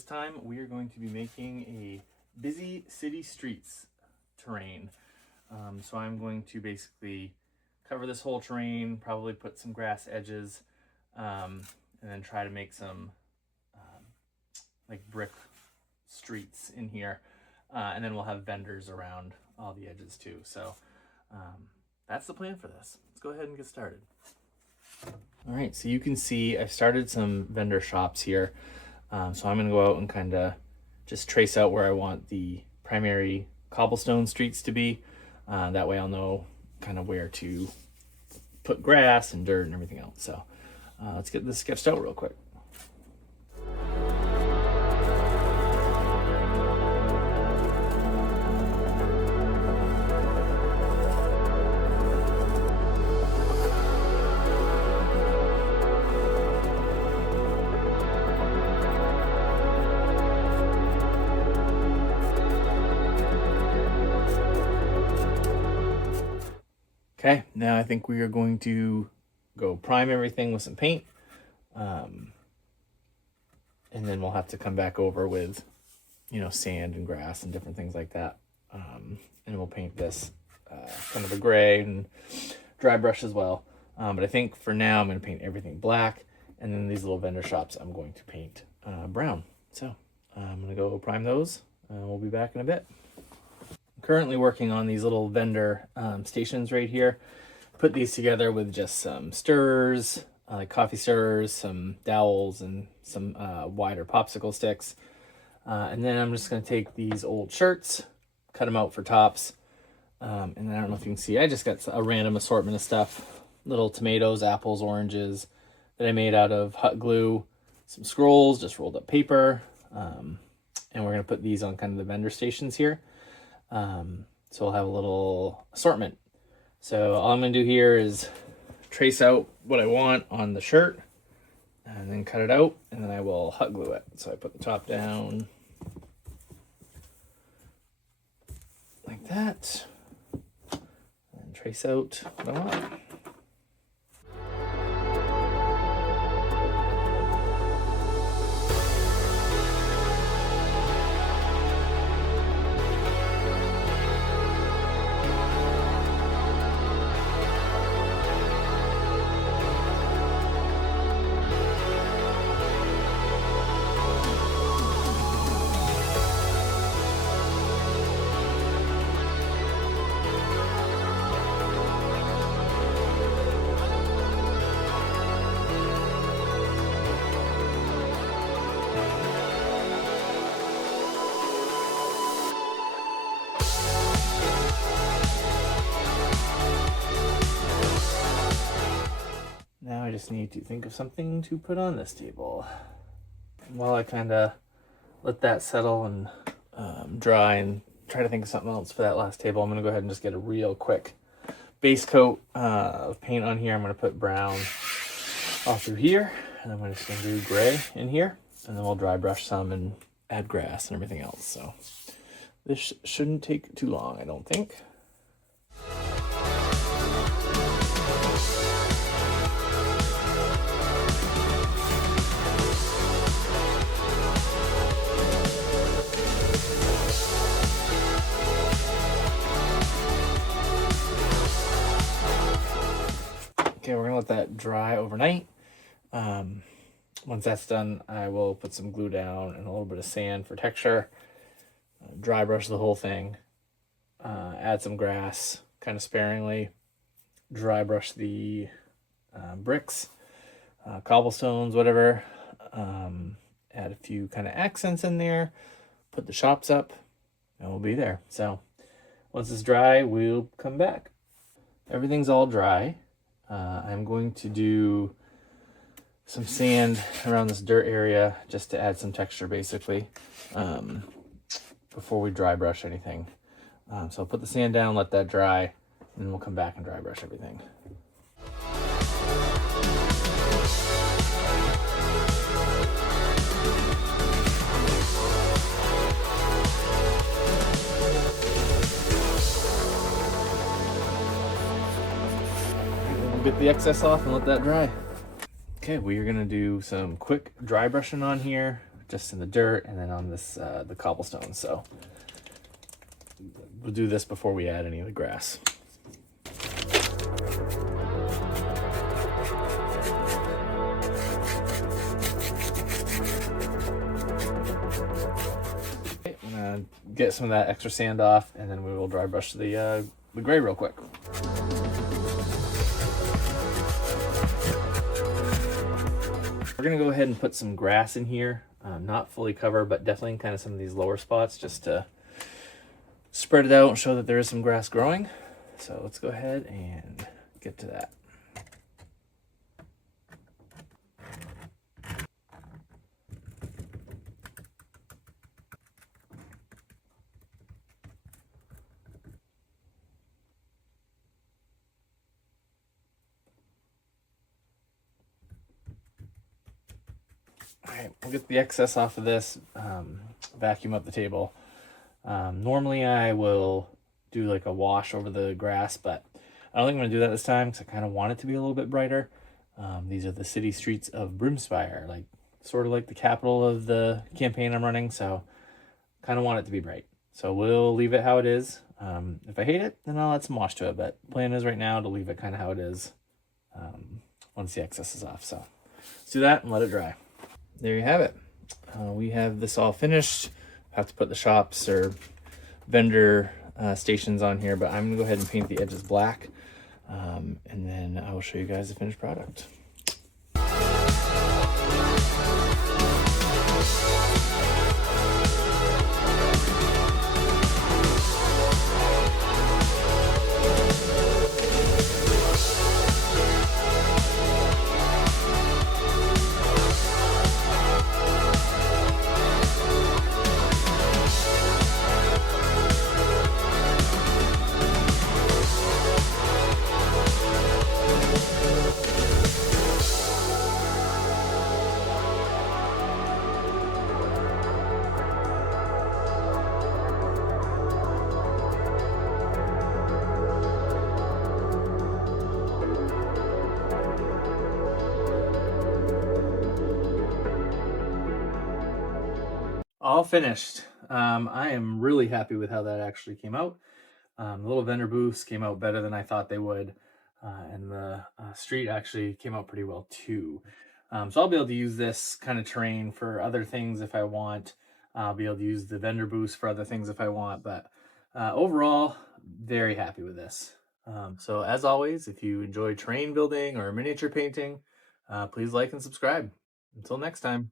This time we are going to be making a busy city streets terrain. So I'm going to basically cover this whole terrain, probably put some grass edges, and then try to make some like brick streets in here. And then we'll have vendors around all the edges too. So that's the plan for this. Let's go ahead and get started. All right, so you can see I've started some vendor shops here. So I'm gonna go out and kind of just trace out where I want the primary cobblestone streets to be. That way I'll know kind of where to put grass and dirt and everything else. So let's get this sketched out real quick. Okay, now I think we are going to go prime everything with some paint. And then we'll have to come back over with, sand and grass and different things like that. And we'll paint this kind of a gray and dry brush as well. But I think for now I'm going to paint everything black. And then these little vendor shops I'm going to paint brown. So I'm going to go prime those. We'll be back in a bit. Currently working on these little vendor stations right here. Put these together with just some stirrers, like coffee stirrers, some dowels, and some wider popsicle sticks. And then I'm just going to take these old shirts, cut them out for tops. And then I don't know if you can see, I just got a random assortment of stuff. Little tomatoes, apples, oranges that I made out of hot glue. Some scrolls, just rolled up paper. And we're going to put these on kind of the vendor stations here. So we'll have a little assortment. So all I'm going to do here is trace out what I want on the shirt and then cut it out, and then I will hot glue it. So I put the top down like that and trace out what I want. Now I just need to think of something to put on this table. While I kind of let that settle and dry and try to think of something else for that last table, I'm going to go ahead and just get a real quick base coat of paint on here. I'm going to put brown all through here, and I'm just going to do gray in here, and then we'll dry brush some and add grass and everything else. So this shouldn't take too long, I don't think. Okay, we're gonna let that dry overnight. Once that's done, I will put some glue down and a little bit of sand for texture. Dry brush the whole thing. Add some grass, kind of sparingly. Dry brush the bricks, cobblestones, whatever. Add a few kind of accents in there. Put the shops up, and we'll be there. So once it's dry, we'll come back. Everything's all dry. I'm going to do some sand around this dirt area just to add some texture, basically, before we dry brush anything. So I'll put the sand down, let that dry, and then we'll come back and dry brush everything. Get the excess off and let that dry. Okay, we are gonna do some quick dry brushing on here just in the dirt, and then on this the cobblestone. So we'll do this before we add any of the grass. Okay, I'm gonna get some of that extra sand off, and then we will dry brush the gray real quick. We're gonna go ahead and put some grass in here, not fully cover, but definitely in kind of some of these lower spots, just to spread it out and show that there is some grass growing. So let's go ahead and get to that. All right, we'll get the excess off of this, vacuum up the table. Normally I will do like a wash over the grass, but I don't think I'm gonna do that this time because I kind of want it to be a little bit brighter. These are the city streets of Brimspire, like sort of like the capital of the campaign I'm running, so kind of want it to be bright. So we'll leave it how it is. If I hate it, then I'll add some wash to it, but plan is right now to leave it kind of how it is once the excess is off. So let's do that and let it dry. There you have it. We have this all finished. Have to put the shops or vendor stations on here, but I'm gonna go ahead and paint the edges black, and then I will show you guys the finished product. All finished. I am really happy with how that actually came out. The little vendor booths came out better than I thought they would, and the street actually came out pretty well too. So I'll be able to use this kind of terrain for other things if I want. I'll be able to use the vendor booths for other things if I want, but overall, very happy with this. So as always, if you enjoy terrain building or miniature painting, please like and subscribe. Until next time.